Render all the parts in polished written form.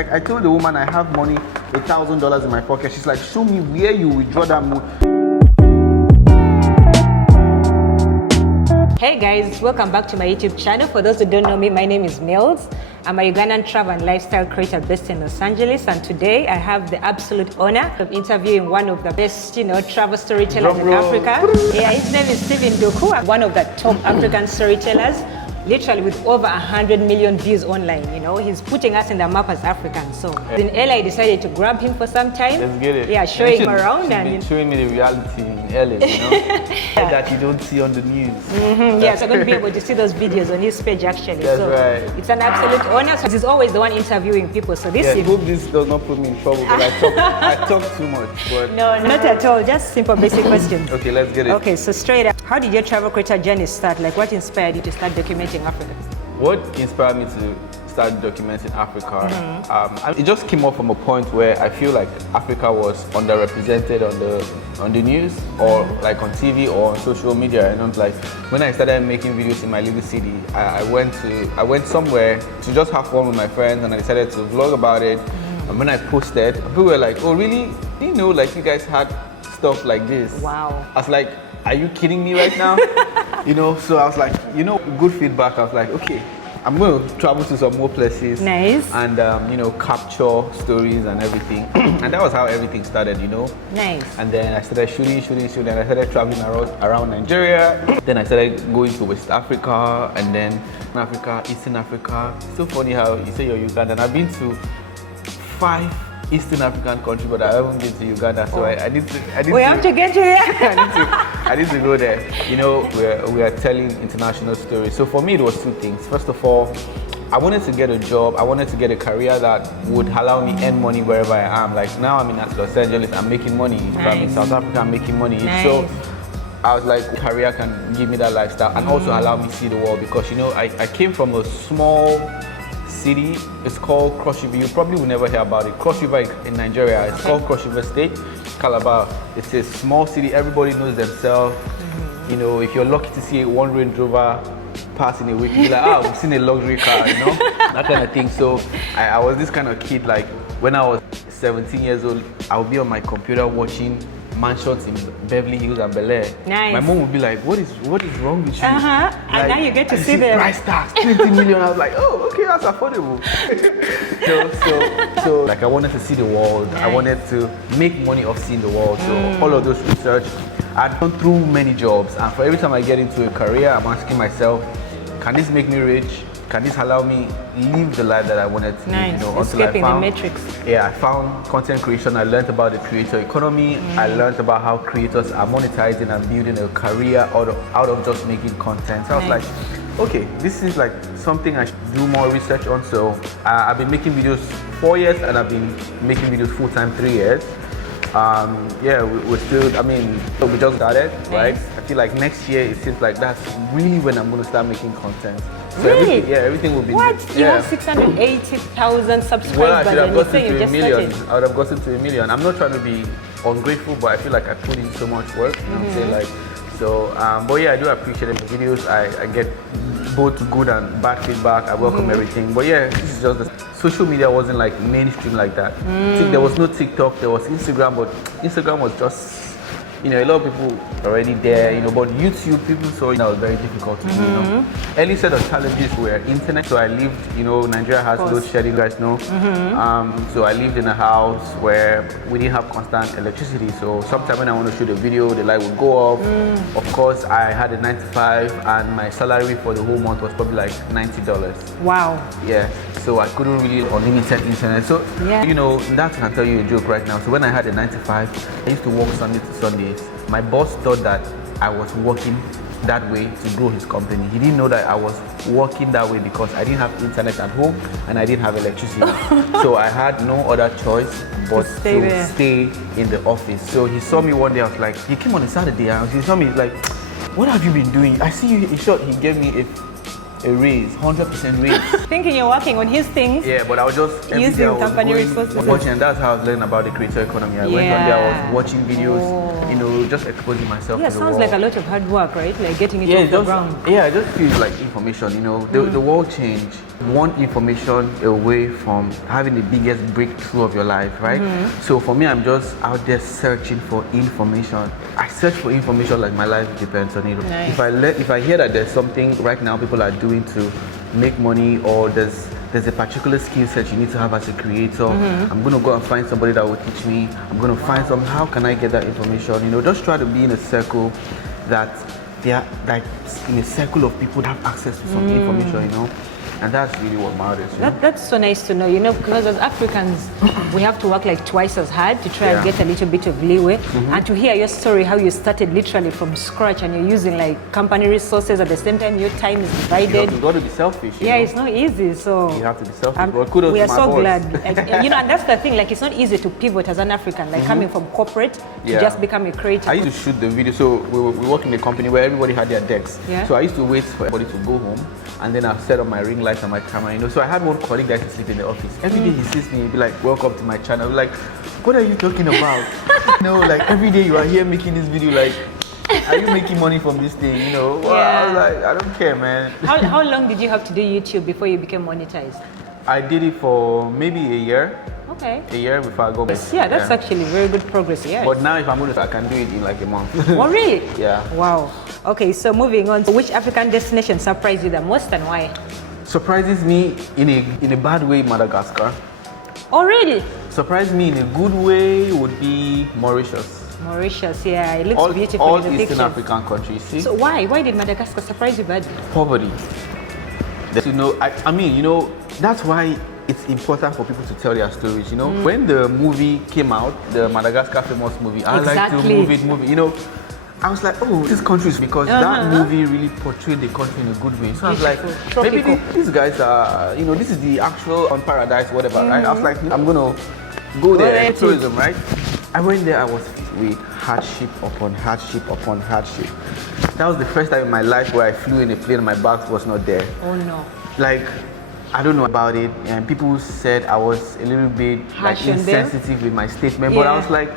Like I told the woman I have money, $1,000 in my pocket. She's like, show me where you withdraw that money. Hey guys, welcome back to my YouTube channel. For those who don't know me, my name is Mills. I'm a Ugandan travel and lifestyle creator based in Los Angeles, and today I have the absolute honor of interviewing one of the best, travel storytellers in Africa. Yeah, his name is Steven Ndokwu, one of the top African storytellers, literally with over 100 million views online. He's putting us in the map as Africans. So in LA, I decided to grab him for some time. Let's get it. Yeah, showing him around and showing me the reality in LA, that you don't see on the news. Yes, I'm going to be able to see those videos on his page actually. That's right. It's an absolute honor. So he's always the one interviewing people. So this I hope this does not put me in trouble because I talk too much. But no, not at all. Just simple basic questions. Okay, let's get it. Okay, so straight up, how did your travel creator journey start? Like, what inspired you to start documenting Africa? What inspired me to start documenting Africa? It just came up from a point where I feel like Africa was underrepresented on the news or like on TV or on social media. And I'm like, when I started making videos in my little city, I went somewhere to just have fun with my friends, and I decided to vlog about it. And when I posted, people were like, "Oh, really? Didn't know like you guys had stuff like this?" Wow. I was like, "Are you kidding me right now?" So I was like, good feedback. I was like, okay, I'm going to travel to some more places. Nice. And, capture stories and everything. And that was how everything started, Nice. And then I started shooting. And I started traveling around Nigeria. Then I started going to West Africa and then Africa, Eastern Africa. It's so funny how you say you're Ugandan. I've been to 5 Eastern African country, but I haven't been to Uganda, so I need to. We have to get you there. I need to go there. We are telling international stories. So for me, it was 2 things. First of all, I wanted to get a job. I wanted to get a career that would allow me earn money wherever I am. Like now, I'm in Los Angeles. I'm making money. If I'm in South Africa, I'm making money. Nice. So I was like, career can give me that lifestyle and also allow me to see the world, because I came from a small city. It's called Cross River. You probably will never hear about it. Cross River in Nigeria. It's called Cross River State, Calabar. It's a small city. Everybody knows themselves. If you're lucky to see one Range Rover pass in a week, you're like, we've seen a luxury car, that kind of thing. So I was this kind of kid. Like when I was 17 years old, I would be on my computer watching mansions in Beverly Hills and Bel Air. Nice. My mom would be like, what is wrong with you? Like, and now you get to see the price tags, 20 million. I was like, oh, okay, that's affordable. so like I wanted to see the world. Nice. I wanted to make money off seeing the world. So all of those research, I've gone through many jobs, and for every time I get into a career, I'm asking myself, can this make me rich? Can this allow me live the life that I wanted to live? Until Escaping I found, the matrix. Yeah, I found content creation. I learned about the creator economy. I learned about how creators are monetizing and building a career out of just making content. So I was like, okay, this seems like something I should do more research on. So I've been making videos 4 years, and I've been making videos full-time 3 years. We're still, we just started, right? I feel like next year, it seems like that's really when I'm going to start making content. So really? Everything will be... What? You have 680,000 subscribers, well, I should have and you gotten say you to just a million. started. I would have gotten to a million. I'm not trying to be ungrateful, but I feel like I put in so much work. You know what I'm saying? So, but yeah, I do appreciate the videos. I get both good and bad feedback. I welcome everything. But yeah, this is just the social media wasn't like mainstream like that. There was no TikTok, there was Instagram, but Instagram was just, a lot of people already there, but YouTube, people saw that was very difficult to do, Early set of challenges were internet. So I lived, Nigeria has load shedding, you guys know. So I lived in a house where we didn't have constant electricity. So sometimes when I want to shoot a video, the light would go off. Of course, I had a 9 to 5, and my salary for the whole month was probably like $90. Wow. Yeah. So I couldn't really unlimited internet. So, that can tell you a joke right now. So when I had a 9 to 5, I used to work Sunday to Sundays. My boss thought that I was working that way to grow his company. He didn't know that I was working that way because I didn't have internet at home and I didn't have electricity. So I had no other choice but to stay in the office. So he saw me one day. I was like, he came on a Saturday and he saw me, he's like, what have you been doing? I see you. In short, he gave me a a raise, 100% raise. Thinking you're working on his things. Yeah, but I was just every day I was company going, resources. watching, and that's how I was learning about the creator economy. I went on there, I was watching videos, you know, just exposing myself. Yeah, to the sounds world. like a lot of hard work, right? Like getting it off the ground. Yeah, it just feels like information. You know, the world changed. One information away from having the biggest breakthrough of your life, right? So for me, I'm just out there searching for information. I search for information like my life depends on it. Nice. If I hear that there's something right now people are doing to make money, or there's a particular skill set you need to have as a creator, I'm going to go and find somebody that will teach me. I'm going to find how can I get that information? You know, just try to be in a circle that they are like in a circle of people that have access to some information, you know. And that's really what matters. That's so nice to know, you know, because as Africans, we have to work like twice as hard to try and get a little bit of leeway. And to hear your story, how you started literally from scratch and you're using like company resources at the same time, your time is divided. You've got to be selfish. Yeah, it's not easy. So you have to be selfish. Well, kudos we are to my so boss. glad. You know, and that's the thing, like it's not easy to pivot as an African, like coming from corporate to just become a creator. I used to shoot the video. So we work in a company where everybody had their decks. Yeah. So I used to wait for everybody to go home, and then I'll set up my ring light and my camera, you know. So I had one colleague that used to sleep in the office. Every day he sees me, he'd be like, welcome to my channel. I'll be like, what are you talking about? You know, like every day you are here making this video, like, are you making money from this thing? You know, well, I was like, I don't care, man. How long did you have to do YouTube before you became monetized? I did it for maybe a year. Okay. A year before I go back. Yeah, that's actually very good progress, yeah. But now if I'm going to, I can do it in like a month. Oh, really? Yeah. Wow. Okay, so moving on. Which African destination surprised you the most and why? Surprises me in a bad way, Madagascar. Oh, really? Surprised me in a good way would be Mauritius. Mauritius, yeah, it looks beautiful all in the Eastern pictures. African countries. See? So why did Madagascar surprise you badly? Poverty. You know, I mean, you know, that's why it's important for people to tell their stories. You know, when the movie came out, the Madagascar famous movie, I like to move it. You know, I was like, oh, this country is because that movie really portrayed the country in a good way. So I was like, maybe these guys are, you know, this is the actual on paradise, whatever, right? I was like, I'm gonna go there, tourism, right? I went there, I was with hardship upon hardship upon hardship. That was the first time in my life where I flew in a plane and my bag was not there. Oh no. Like, I don't know about it, and people said I was a little bit like insensitive with my statement, but I was like,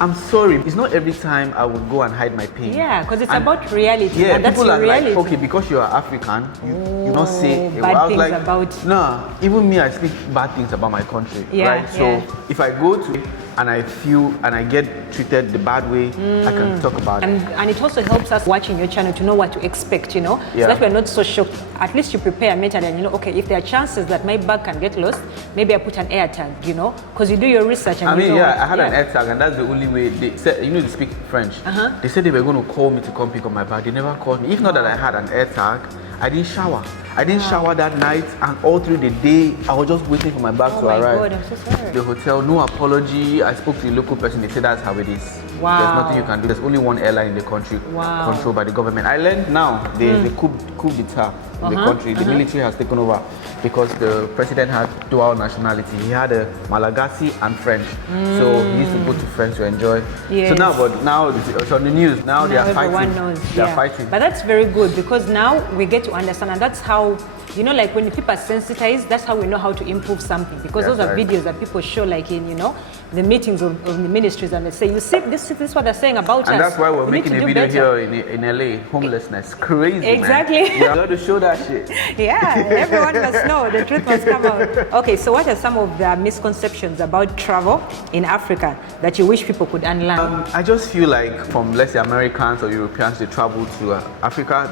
I'm sorry. It's not every time I would go and hide my pain. Yeah, because it's about reality. Yeah, and that's people are reality. like, okay, because you are African, you don't say bad things about. No, even me, I speak bad things about my country, right? So if I go to and I feel and I get treated the bad way, I can talk about it. And it also helps us watching your channel to know what to expect, you know, so that we're not so shocked. At least you prepare mentally and you know, okay, if there are chances that my bag can get lost, maybe I put an air tag, you know, because you do your research and I mean, you know. I had an air tag, and that's the only way. They said, you know, they speak French. They said they were going to call me to come pick up my bag. They never called me. If not that I had an air tag, I didn't shower. I didn't shower that night, and all through the day, I was just waiting for my bag to arrive. Oh my God, I'm so sorry. The hotel, no apology. I spoke to the local person. They said that's how it is. Wow. There's nothing you can do. There's only one airline in the country controlled by the government. I learned now there's a coup d'etat in the country. The military has taken over because the president had dual nationality. He had a Malagasy and French. So he used to go to France to enjoy. Yes. So now it's on the news. Now they are fighting. Everyone knows. They are fighting. But that's very good because now we get to understand, and that's how, you know, like when people are sensitized, that's how we know how to improve something, because those are videos that people show, like in, you know, the meetings of the ministries, and they say, you see, this is what they're saying about us. And that's why we're making a video better. here in LA, homelessness. Crazy, exactly. Man. We got to show that shit. Yeah, everyone must know, the truth must come out. Okay, so what are some of the misconceptions about travel in Africa that you wish people could unlearn? I just feel like from, let's say, Americans or Europeans, they travel to Africa,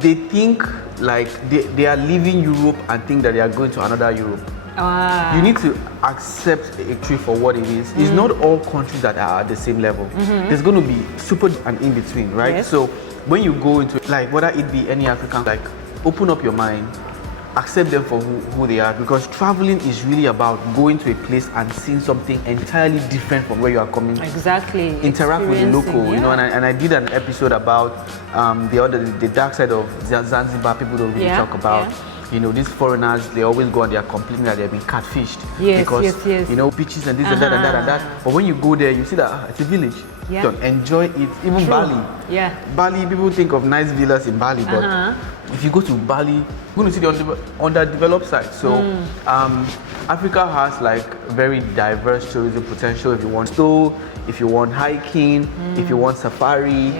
they think like they are leaving Europe and think that they are going to another Europe. You need to accept a trip for what it is. It's not all countries that are at the same level. There's going to be super and in between, right? Yes. So when you go into, like, whether it be any African, like, open up your mind, accept them for who they are, because traveling is really about going to a place and seeing something entirely different from where you are coming. Exactly. Interact with the local, you know, and I did an episode about the dark side of Zanzibar. People don't really talk about. You know, these foreigners, they always go and they are complaining that they've been catfished. Yes, because, yes. you know, beaches and this and that and that and that. But when you go there, you see that it's a village. Yeah. Enjoy it. Even True. Bali. Yeah. Bali, people think of nice villas in Bali, but if you go to Bali, you're going to see the underdeveloped side. So Africa has like very diverse tourism potential. If you want if you want hiking, if you want safari,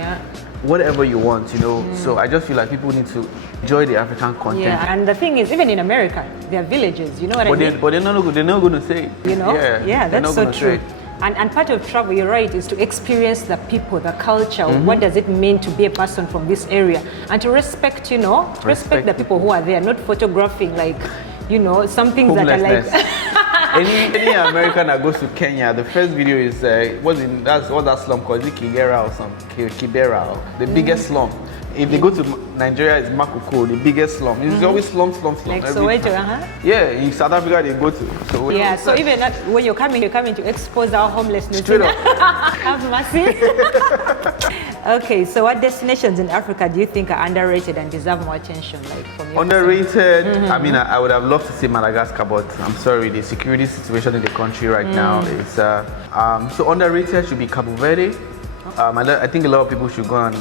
whatever you want, you know. So I just feel like people need to enjoy the African content. Yeah, and the thing is, even in America, there are villages, you know what I mean? But they're not going to say it. You know? Yeah, that's so true. Say it. And part of travel, you're right, is to experience the people, the culture. What does it mean to be a person from this area? And to respect, you know, respect the people who are there, not photographing like, you know, some things that are like... any American that goes to Kenya, the first video is, what's that slum called? Is it Kibera or something? Kibera, the biggest slum. If they go to Nigeria, it's Makoko, the biggest slum. It's always slum. Like Soweto, Yeah, in South Africa they go to Soweto. Yeah, so even when you're coming to expose our homelessness. Straight up. Have mercy. Okay, so what destinations in Africa do you think are underrated and deserve more attention? Like from your underrated? I mean, I would have loved to see Madagascar, but I'm sorry, the security situation in the country right now is... so underrated should be Cabo Verde. I think a lot of people should go and...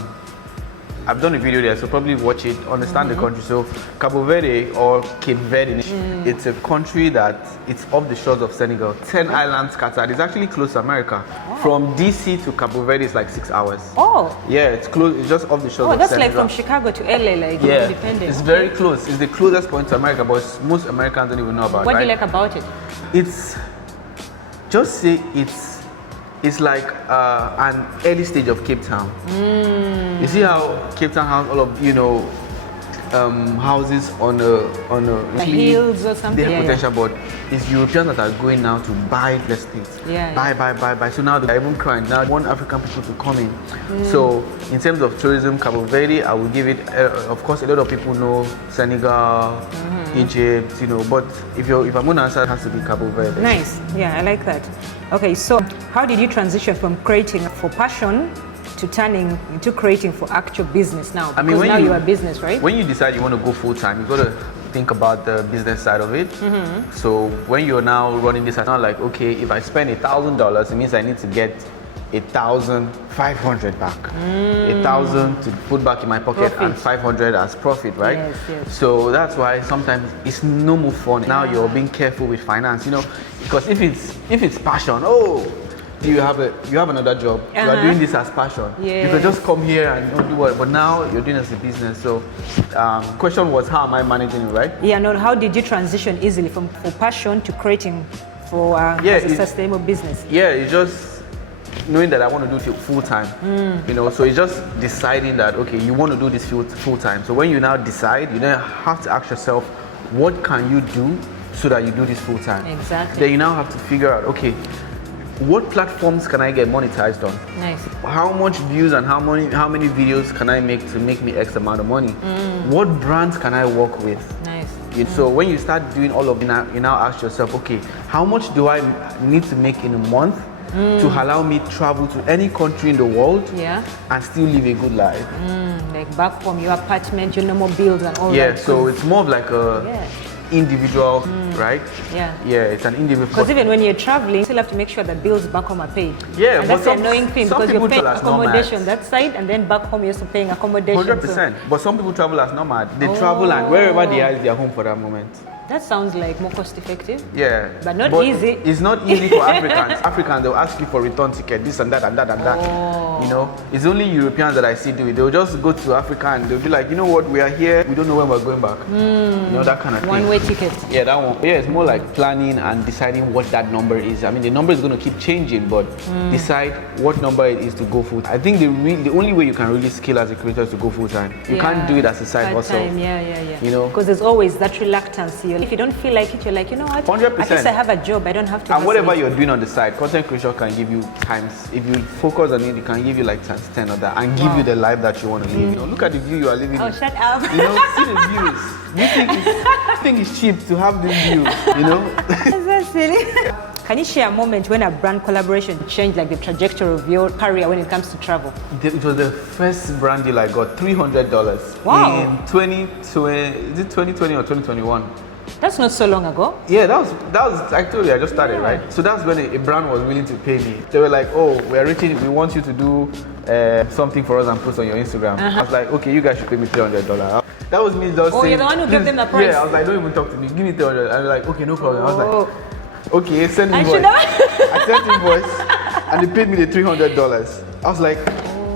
I've done a video there, so probably watch it, understand the country. So Cabo Verde or Cape Verde, it's a country that it's off the shores of Senegal. 10 islands scattered. It's actually close to America. From DC to Cabo Verde is like 6 hours. Oh. Yeah, it's close. It's just off the shores of Senegal. Oh, that's like from Chicago to LA, like independent. It's very close. It's the closest point to America, but most Americans don't even know about it. What do you like about it? It's just say it's like an early stage of Cape Town. You see how Cape Town has all of, you know, houses on a hills or something. They have potential, but it's Europeans that are going now to buy the estates. Buy. So now they're even crying. Now they want African people to come in. So in terms of tourism, Cabo Verde, I will give it. Of course, a lot of people know Senegal, Egypt, you know. But if I'm going to answer, it has to be Cabo Verde. Nice. Yeah, I like that. Okay, so how did you transition from creating for passion to turning into creating for actual business now? Because now you are a business, right? When you decide you want to go full time, you got to think about the business side of it. So when you're now running this, it's not like, okay, if I spend $1,000, it means I need to get 1,500 back. 1,000 to put back in my pocket and 500 as profit, right? Yes. So that's why sometimes it's no more fun. Now you're being careful with finance, you know, because if it's passion, you have another job. You are doing this as passion. You can just come here and not do it. But now you're doing it as a business. So, question was, how am I managing it, right? Yeah. No. How did you transition easily from passion to creating for as a sustainable business? Yeah. It's just knowing that I want to do it full time. You know. So it's just deciding that you want to do this full time. So when you now decide, you then have to ask yourself, what can you do so that you do this full time? Exactly. Then you now have to figure out, what platforms can I get monetized on? Nice. How much views and how many videos can I make to make me X amount of money? What brands can I work with? Nice. So when you start doing all of it, you now ask yourself, how much do I need to make in a month to allow me travel to any country in the world and still live a good life? Like back home, your apartment, your normal bills and all that. Yeah, so it's more of like a individual, right? Yeah, it's an individual. Because even when you're traveling, you still have to make sure that bills back home are paid. Yeah, and but that's the annoying thing, because you're paying accommodation on that side, and then back home you're also paying accommodation. 100%. But some people travel as nomad. They travel and wherever they are is their home for that moment. That sounds like more cost effective. Yeah. But not easy. It's not easy for Africans. Africans, they'll ask you for return ticket, this and that and that and that. You know, it's only Europeans that I see do it. They'll just go to Africa and they'll be like, you know what, we are here, we don't know when we're going back. You know, that kind of thing. One-way ticket. Yeah, that one. Yeah, it's more like planning and deciding what that number is. I mean, the number is going to keep changing, but decide what number it is to go full time. I think the only way you can really scale as a creator is to go full time. You can't do it as a side hustle. Yeah. You know, because there's always that reluctance. If you don't feel like it, you're like, you know what? 100%. At least I have a job. I don't have to. And whatever you're doing on the side, content creation can give you times. If you focus on it, it can give you like times 10 of that and give you the life that you want to live. You know, look at the view you are living. Oh, shut up. You know, see the views. You think it's cheap to have these views, you know? That's so silly. Can you share a moment when a brand collaboration changed like the trajectory of your career when it comes to travel? It was the first brand deal I got, $300. Wow. In 2020, is it 2020 or 2021? That's not so long ago. Yeah, that was actually, I just started, right? So that's when a brand was willing to pay me. They were like, oh, we want you to do something for us and post on your Instagram. I was like, okay, you guys should pay me $300. That was me just saying. Oh, you're the one who gave them the price? Yeah, I was like, don't even talk to me, give me $300. I was like, okay, no problem. I was like, okay, send me invoice. I sent invoice and they paid me the $300. I was like,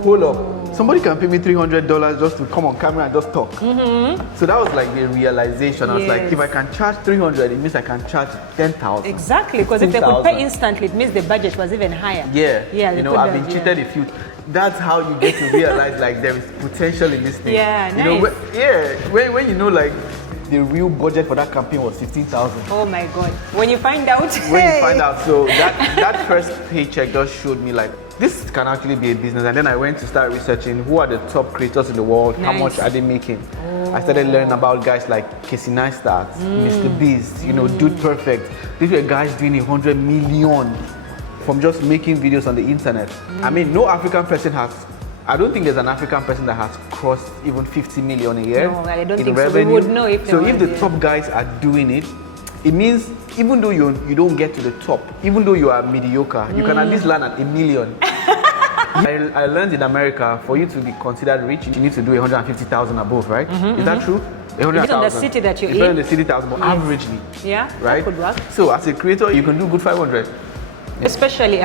hold up. Somebody can pay me $300 just to come on camera and just talk. So that was like the realization. I was like, if I can charge $300, it means I can charge 10,000. Exactly, because if they could pay instantly, it means the budget was even higher. Yeah, you know, I've been cheated a few. That's how you get to realize like there is potential in this thing. Yeah, nice. You know, when you know like the real budget for that campaign was 15,000. Oh my God! When you find out. So that first paycheck just showed me like, this can actually be a business. And then I went to start researching who are the top creators in the world, how much are they making. I started learning about guys like Casey Neistat, Mr. Beast, you know, Dude Perfect. These were guys doing 100 million from just making videos on the internet. I mean, no African person I don't think there's an African person that has crossed even 50 million a year. No, I don't in think revenue. so. We would know if the top guys are doing it, it means even though you don't get to the top, even though you are mediocre, you can at least land at 1 million. I learned in America, for you to be considered rich, you need to do 150,000 above, right? Is that true? 100,000. Depends on the city that you're in. Depends on the city, but averagely. Yeah, right? that could work. So as a creator, you can do good 500. Especially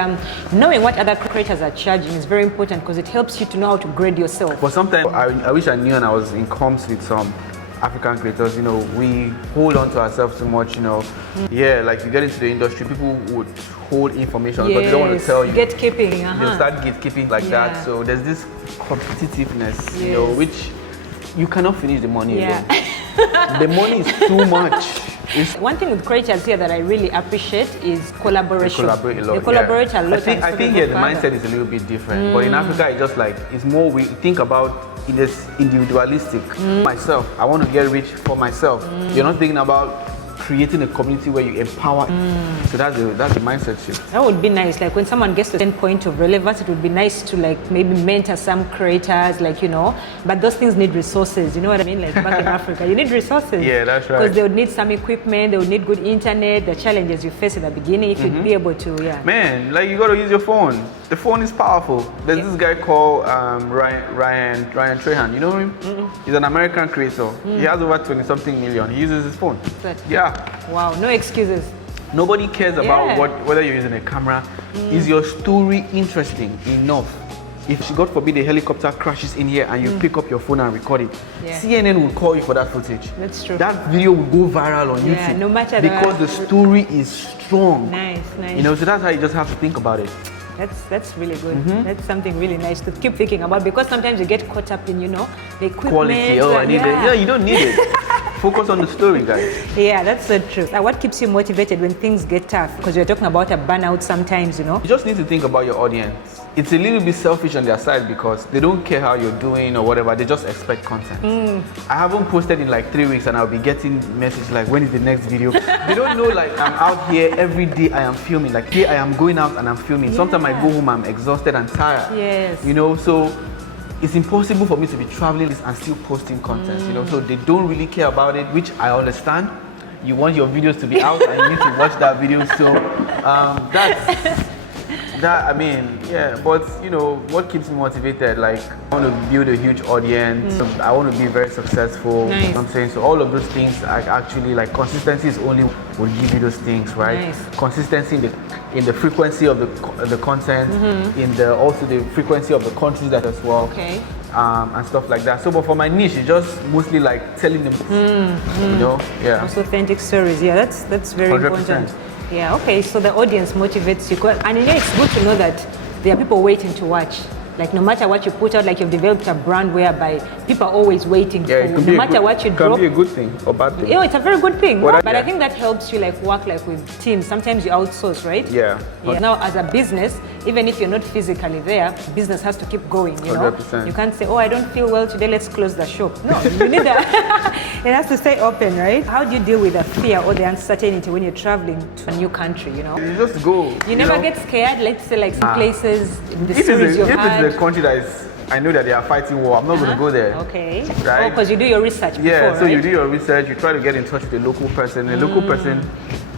knowing what other creators are charging is very important because it helps you to know how to grade yourself. But sometimes I wish I knew, and I was in comms with some African creators, you know, we hold on to ourselves too much, you know. Yeah, like you get into the industry, people would hold information, but they don't want to tell you. Gatekeeping, They'll start gatekeeping like that. So there's this competitiveness, you know, which you cannot finish the money alone. The money is too much. One thing with creators here that I really appreciate is collaboration. They collaborate a lot. They collaborate a lot. I think here the mindset is a little bit different. But in Africa, it's just like, it's more we think about in this individualistic. Myself, I want to get rich for myself. You're not thinking about creating a community where you empower. So that's the mindset shift. That would be nice. Like when someone gets to a certain point of relevance, it would be nice to like maybe mentor some creators, like, you know, but those things need resources. You know what I mean? Like back in Africa, you need resources. Yeah, that's right. Because they would need some equipment, they would need good internet, the challenges you face in the beginning, if you'd be able to, Man, like you got to use your phone. The phone is powerful. There's this guy called Ryan Trahan. You know him? He's an American creator. He has over 20-something million. He uses his phone. Yeah. Wow, no excuses. Nobody cares about whether you're using a camera. Is your story interesting enough? If, God forbid, a helicopter crashes in here and you pick up your phone and record it, CNN will call you for that footage. That's true. That video will go viral on YouTube. No matter because the story is strong. Nice. You know, so that's how you just have to think about it. That's really good. That's something really nice to keep thinking about, because sometimes you get caught up in, you know, the equipment. Quality. Oh, I need it. Yeah, you don't need it. Focus on the story, guys. Yeah, that's so true. Now, what keeps you motivated when things get tough? Because you're talking about a burnout sometimes, you know. You just need to think about your audience. It's a little bit selfish on their side because they don't care how you're doing or whatever. They just expect content. I haven't posted in like 3 weeks and I'll be getting messages like, when is the next video? They don't know like I'm out here every day. I am filming. Like here I am going out and I'm filming. Sometimes I go home, I'm exhausted and tired. Yes. You know, so it's impossible for me to be traveling and still posting content, you know, so they don't really care about it, which I understand. You want your videos to be out and you need to watch that video, so I mean, yeah, but you know, what keeps me motivated, like I want to build a huge audience, I want to be very successful, you know what I'm saying? So all of those things are actually like, consistency is only will give you those things, right? Consistency in the frequency of the content, in the also the frequency of the countries that as well, and stuff like that. So, but for my niche, it's just mostly like telling them, you know, also authentic stories. Yeah, that's very 100%. Important. Yeah. Okay. So the audience motivates you, and you know, it's good to know that there are people waiting to watch. Like no matter what you put out, like you've developed a brand whereby people are always waiting for you. No matter what you drop. It can be a good thing or bad thing. You know, it's a very good thing. But I think that helps you like work like with teams. Sometimes you outsource, right? Yeah. Now as a business, even if you're not physically there, business has to keep going, you know. 100%. You can't say, oh, I don't feel well today, let's close the shop. No, you need that. It has to stay open, right? How do you deal with the fear or the uncertainty when you're traveling to a new country, you know? You just go. You never get scared, let's say like some places, the series you had. If it's a country that is I know that they are fighting war, I'm not going to go there. Okay. Right? Oh, because you do your research before, Yeah, so right? you do your research, you try to get in touch with the local person. The local person,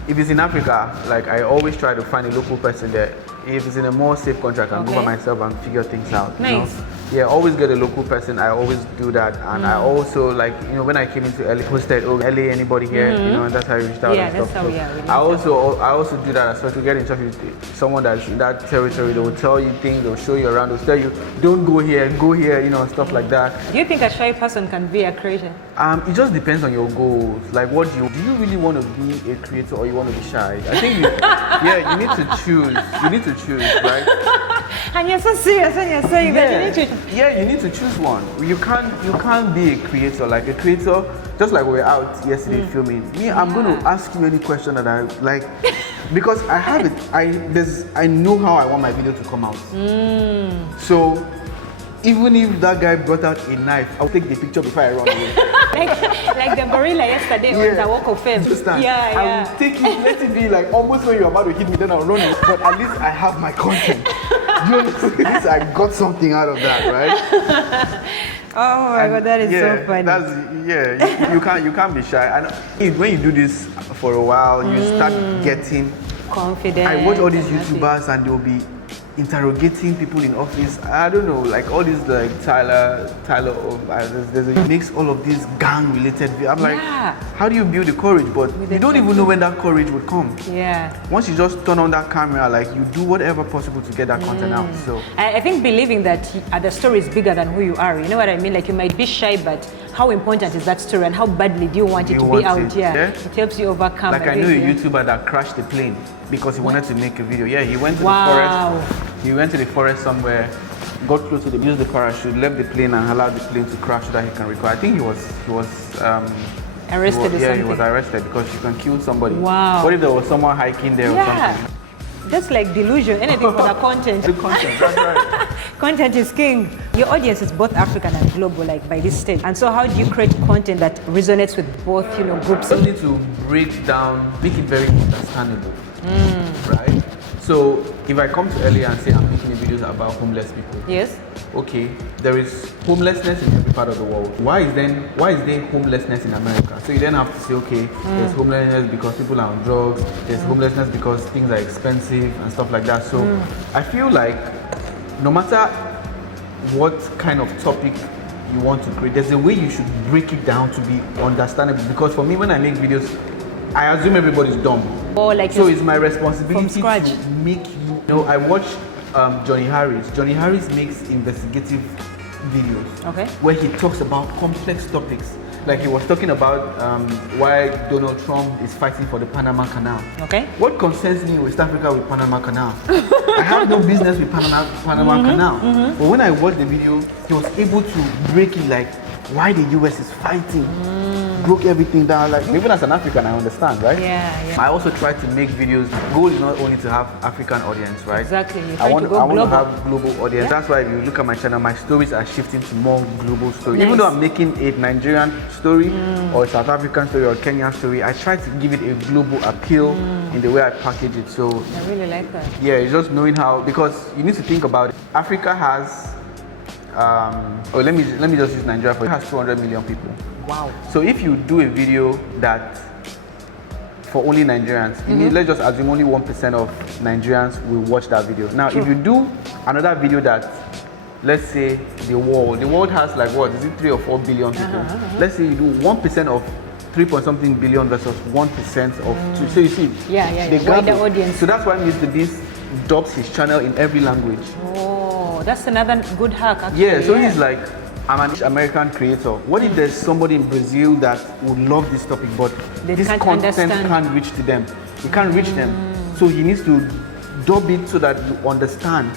if it's in Africa, like I always try to find a local person there. If it's in a more safe country, I can go by myself and figure things out. Nice. You know? Yeah, always get a local person. I always do that, and I also like when I came into LA, hosted LA anybody here, and that's how I reached out. Yeah, and that's stuff. how we I also do that as well to get in touch with someone that's in that territory. They will tell you things, they'll show you around, they'll tell you don't go here, stuff like that. Do you think a shy person can be a creator? It just depends on your goals. Like, do you really want to be a creator or you want to be shy? I think you need to choose. You need to choose, right? And you're so serious when you're saying that. You need to. Yeah, you need to choose one. You can't be a creator. Like a creator, just like we were out yesterday filming. I'm going to ask you any question that I like, because I have it. I know how I want my video to come out. So even if that guy brought out a knife, I'll take the picture before I run away. like the gorilla yesterday on the walk of fame. I will take it, let it be like almost when you're about to hit me, then I'll run it. But at least I have my content. At least I got something out of that, right? Oh my God, that is so funny. You can't be shy. And when you do this for a while, you start getting confident. I watch all these YouTubers and they'll be interrogating people in office. I don't know, like all these like Tyler, there's a mix all of these gang related. I'm like, how do you build the courage? But you don't even know when that courage would come. Yeah. Once you just turn on that camera, like you do whatever possible to get that content out. So I think believing that the story is bigger than who you are. You know what I mean? Like you might be shy, but how important is that story and how badly do you want it to be out? It helps you overcome. Like I knew a YouTuber that crashed the plane because he wanted to make a video. Yeah, he went to the forest. He went to the forest somewhere, got close to used the parachute, left the plane and allowed the plane to crash so that he can record. I think he was arrested or something. He was arrested because you can kill somebody. Wow. What if there was someone hiking there or something? That's like delusion, anything for the content. The content, that's right. Content is king. Your audience is both African and global, like by this stage. And so how do you create content that resonates with both, groups? You need to break down, make it very understandable, right? So if I come to LA and say I'm making videos about homeless people, yes, okay, there is homelessness in every part of the world. Why is there homelessness in America? So you then have to say, okay, there's homelessness because people are on drugs, there's homelessness because things are expensive and stuff like that. So I feel like no matter what kind of topic you want to create, there's a way you should break it down to be understandable. Because for me, when I make videos, I assume everybody's dumb. So it's my responsibility to make I watch Johnny Harris. Johnny Harris makes investigative videos where he talks about complex topics. Like he was talking about why Donald Trump is fighting for the Panama Canal. What concerns me in West Africa with Panama Canal? I have no business with Panama Canal. But when I watched the video, he was able to break it like why the US is fighting. Broke everything down. Like even as an African, I understand, right? I also try to make videos. The goal is not only to have African audience, right? Exactly. I want to have global audience. That's why if you look at my channel, my stories are shifting to more global stories. Even though I'm making a Nigerian story or a South African story or a Kenyan story, I try to give it a global appeal in the way I package it. So I really like that. Yeah, it's just knowing how, because you need to think about it. Africa has let me just use Nigeria for it. It has 200 million people. Wow. So if you do a video that for only Nigerians, let's just assume only 1% of Nigerians will watch that video. Now, if you do another video that, let's say the world has like what, is it 3 or 4 billion people? Let's say you do 1% of 3-point-something billion versus 1% of 2. So you see, the audience. So that's why Mr. Beast dubs his channel in every language. Oh, that's another good hack actually. Yeah, so he's like, I'm an American creator. What if there's somebody in Brazil that would love this topic, but this content can't reach to them? You can't reach them. So he needs to dub it so that you understand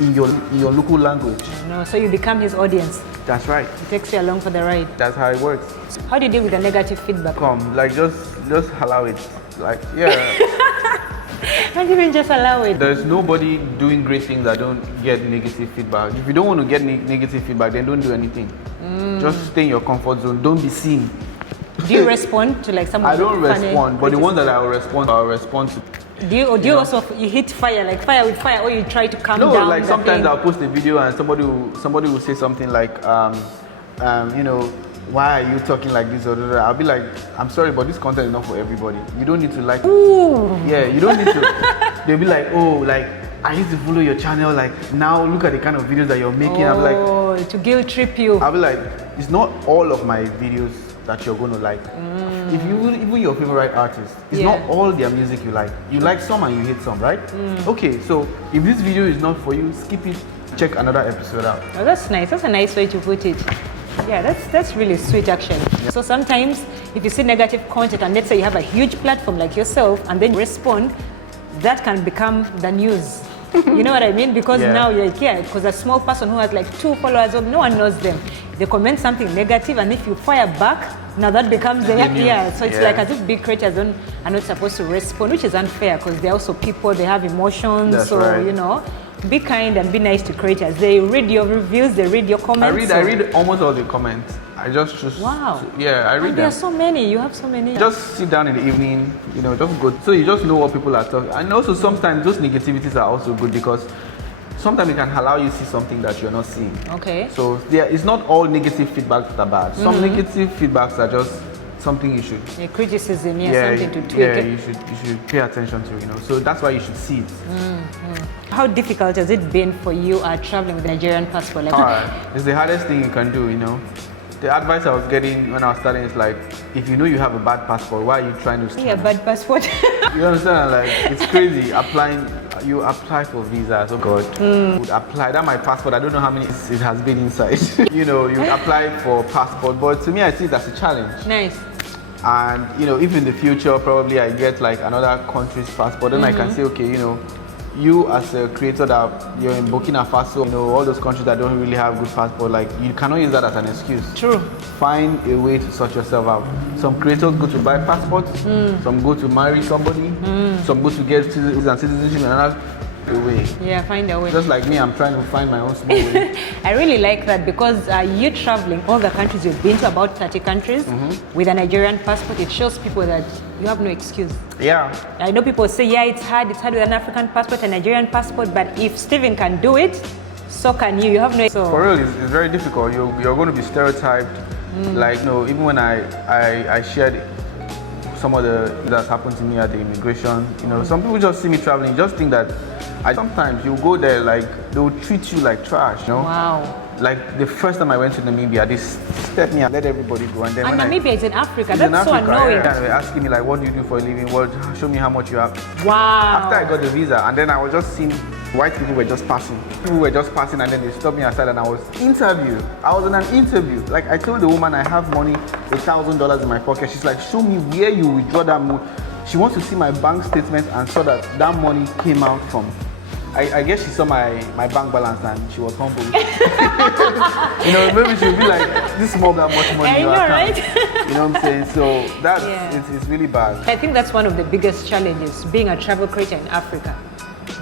in your local language. No, so you become his audience. That's right. He takes you along for the ride. That's how it works. How do you deal with the negative feedback? Like just allow it. Like Not even just allow it. There's nobody doing great things that don't get negative feedback. If you don't want to get negative feedback, then don't do anything. Just stay in your comfort zone. Don't be seen. Do you respond to like someone? I don't respond, but the ones that I will respond to. Do you also you hit fire, like fire with fire, or you try to calm down? No, like sometimes I'll post a video and somebody will say something like, you know, why are you talking like this? Or I'll be like, I'm sorry, but this content is not for everybody. You don't need to like. Ooh. Yeah, you don't need to. They'll be like, oh, like I used to follow your channel. Like now, look at the kind of videos that you're making. Oh, I'm like, to guilt trip you. I'll be like, it's not all of my videos that you're going to like. If you even your favorite artist, it's not all their music you like. You like some and you hate some, right? Okay, so if this video is not for you, skip it. Check another episode out. Oh, that's nice. That's a nice way to put it. Yeah, that's really sweet actually. Yeah. So sometimes if you see negative content and let's say you have a huge platform like yourself and then respond, that can become the news. You know what I mean? Because now you're like, yeah, because a small person who has like 2 followers, or no one knows them, they comment something negative and if you fire back, now that becomes the news. So it's like as if big creators are not supposed to respond, which is unfair because they're also people, they have emotions. That's so, right. you know, be kind and be nice to creators. They read your reviews, they read your comments. I read almost all the comments. I just choose. Wow. Yeah, I read them. There are so many. You have so many. Just sit down in the evening, you know, just go. So you just know what people are talking. And also sometimes those negativities are also good because sometimes it can allow you to see something that you're not seeing. Okay. So it's not all negative feedbacks that are bad. Some negative feedbacks are just something you should. A criticism, something to tweak. Yeah, you should pay attention to, you know. So that's why you should see it. How difficult has it been for you traveling with a Nigerian passport? It's the hardest thing you can do, you know. The advice I was getting when I was starting is like, if you know you have a bad passport, why are you trying to? Yeah, bad passport. You understand? Like, it's crazy. You apply for visas. Oh God, would apply. That my passport. I don't know how many it has been inside. You know, you apply for passport, but to me, I see it as a challenge. Nice. And you know, if in the future probably I get like another country's passport, then I can say, okay, you know, you as a creator that you're in Burkina Faso, you know, all those countries that don't really have good passport, like you cannot use that as an excuse. True. Find a way to sort yourself out. Some creators go to buy passports, some go to marry somebody, some go to get citizenship in another way. Yeah, find a way. Just like me, I'm trying to find my own small way. I really like that because you traveling all the countries you've been to, about 30 countries, with a Nigerian passport, it shows people that you have no excuse. Yeah. I know people say, yeah, it's hard with an African passport, a Nigerian passport, but if Steven can do it, so can you. You have no. So. For real, it's very difficult. You're going to be stereotyped. Like, you know, even when I shared some of the that happened to me at the immigration, you know, some people just see me traveling, just think that sometimes you go there, like they will treat you like trash, you know. Wow. Like the first time I went to Namibia, they stepped me and let everybody go. And then when Namibia is in Africa. It's That's in Africa, so annoying. Yeah. They were asking me like, what do you do for a living? Well, show me how much you have. Wow. After I got the visa, and then I was just seeing white people were just passing. People were just passing, and then they stopped me aside, and I was interviewed. I was in an interview. Like I told the woman, I have money, $1,000 in my pocket. She's like, show me where you withdraw that money. She wants to see my bank statement and saw that money came out from. I guess she saw my bank balance and she was humble. You know, maybe she'll be like, this small that much money in your account. Right? You know what I'm saying? So that's it's really bad. I think that's one of the biggest challenges being a travel creator in Africa.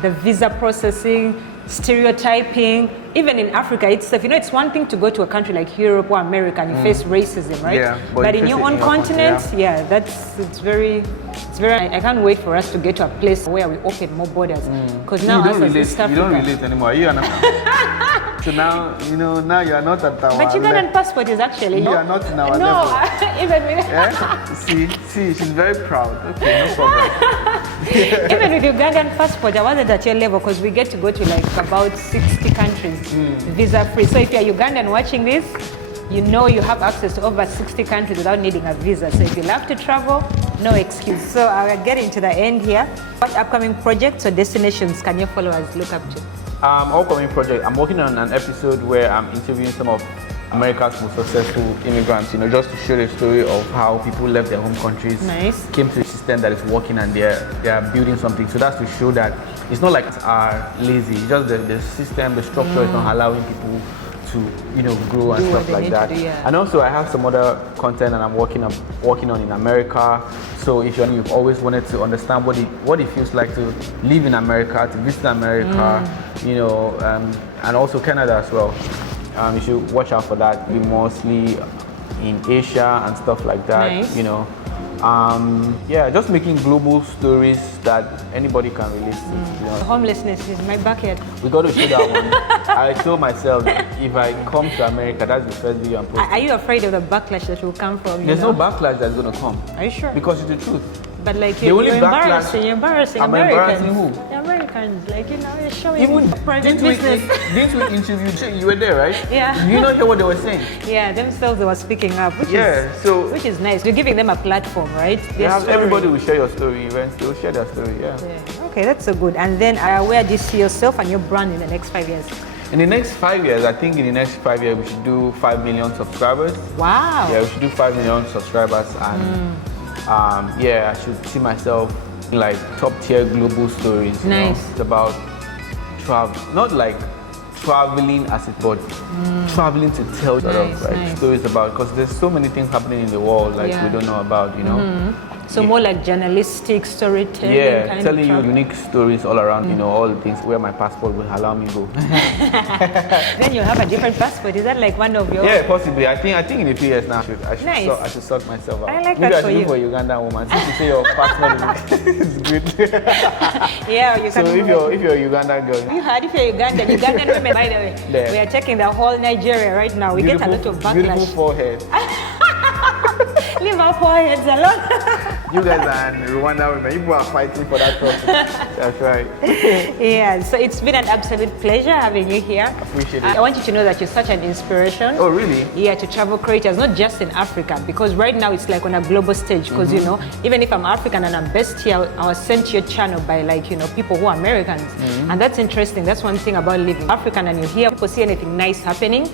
The visa processing, stereotyping, even in Africa itself. You know, it's one thing to go to a country like Europe or America and you face racism, right? Yeah, but in your own continent, it's very. I can't wait for us to get to a place where we open more borders. Because now us as East Africa, you don't relate anymore. Are you so now, you know, now you are not at our But Ugandan passport is actually... You are not in our level. No, even with... Yeah? See, she's very proud. Okay, no problem. Even with Ugandan passport, I wasn't at your level because we get to go to like about 60 countries visa free. So if you're Ugandan watching this, you know you have access to over 60 countries without needing a visa. So if you love to travel, no excuse. So we're getting to the end here. What upcoming projects or destinations can your followers look up to? Upcoming project. I'm working on an episode where I'm interviewing some of America's most successful immigrants, you know, just to show the story of how people left their home countries, came to a system that is working and they are building something. So that's to show that it's not like are lazy, it's just the system, the structure is not allowing people to, you know, grow and stuff like that. And also I have some other content that I'm working on in America. So if you've always wanted to understand what it feels like to live in America, to visit America, you know, and also Canada as well. You should watch out for that. We mostly in Asia and stuff like that, you know. Yeah, just making global stories that anybody can relate to. You know? Homelessness is my backyard. We got to show that one. I told myself that if I come to America, that's the first video I'm posting. Are you afraid of the backlash that will come from? There's no backlash that's going to come. Are you sure? Because it's the truth. But like The only you're backlash- embarrassing I'm Americans. embarrassing who? The Americans, like you're showing Even private business. didn't we interview you? Were there, right? Yeah. You not hear what they were saying? Yeah, themselves they were speaking up, which so is nice. You're giving them a platform, right? everybody will share your story. Events, they'll share their story. Yeah. Okay, that's so good. And then where do you see yourself and your brand in the next 5 years? In the next 5 years, I think in the next 5 years we should do 5 million subscribers. Wow. Yeah, we should do 5 million subscribers, and I should see myself in like top tier global stories. You know? Nice. It's about travel, not like traveling as it, but traveling to tell stories about, because there's so many things happening in the world like we don't know about, you know. So more like journalistic storytelling. Yeah, kind telling of you travel. unique stories all around, you know, all the things where my passport will allow me go. Then you have a different passport. Is that like one of your? Yeah, possibly. I think in a few years now, Nice. I should sort myself out. I like Maybe that I should for look you. for a Ugandan woman. Since you say your passport is good. Yeah, you So can. if you're a Ugandan girl, You heard if you're Ugandan women, by the way, Yeah. we are taking the whole Nigeria right now. We get a lot of beautiful backlash. forehead. Leave our foreheads alone. You guys are Rwanda women. You are fighting for that topic. That's right. Yeah, so it's been an absolute pleasure having you here. Appreciate it. I want you to know that you're such an inspiration. Oh, really? Yeah, to travel creators, not just in Africa, because right now it's like on a global stage. Because you know, even if I'm African and I'm based here, I was sent to your channel by like people who are Americans, and that's interesting. That's one thing about living African, and you hear people see anything nice happening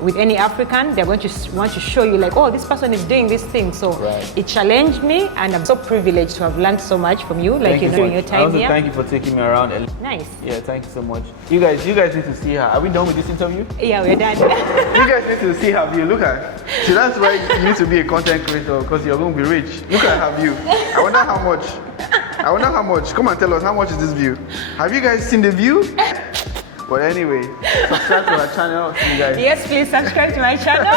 with any African, they're going to want to show you like, oh, this person is doing this thing. So it challenged me, and I'm so privileged to have learned so much from you, like during your time here. Thank you for taking me around. Nice. Yeah, thank you so much. You guys need to see her. Are we done with this interview? Yeah, we're done. You guys need to see her view. Look at. So that's why you need to be a content creator, because you're going to be rich. Look at her view. I wonder how much. Come and tell us, how much is this view? Have you guys seen the view? But anyway, subscribe to our channel. See you guys. Yes, please subscribe to my channel.